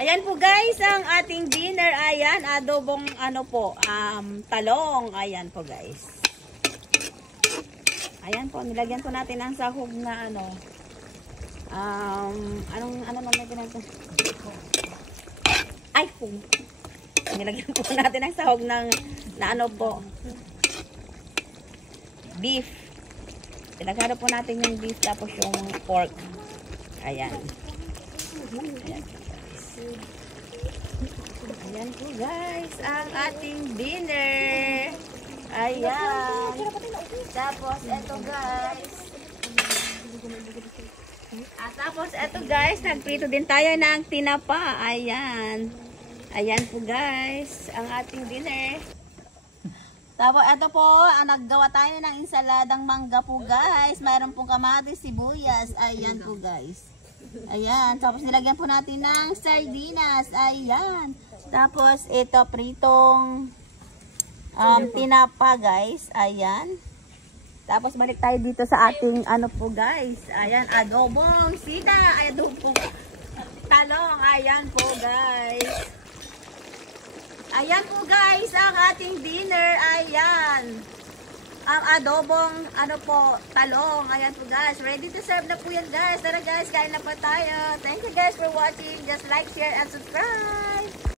Ayan po guys, ang ating dinner. Ayan, adobong ano po, talong. Ayan po guys. Ayan po, nilagyan po natin ang sahog na ano. Ano naman natin? Ay po. Nilagyan po natin ang sahog ng na ano po. Beef. Pinaghalo po natin yung beef tapos yung pork. Ayan. Ayan. Ayan po guys, ang ating dinner. Ayan. Tapos eto guys. Tapos eto guys, nagprito din tayo ng tinapa. Ayan. Ayan po guys, ang ating dinner. Tapos ito po, naggawa tayo ng insaladang mangga po guys. Mayroon pong kamatis, sibuyas. Ayan po guys. Ayan. Tapos nilagyan po natin ng sardinas. Ayan. Tapos ito pritong tinapa guys. Ayan. Tapos balik tayo dito sa ating ano po guys. Ayan. Adobong sita. Adobong talong. Ayan po guys. Ayan po guys, ang ating dinner. Ayan. Ang adobong, ano po, talong. Ayan po guys. Ready to serve na po yan guys. Tara guys, kain na po tayo. Thank you guys for watching. Just like, share, and subscribe.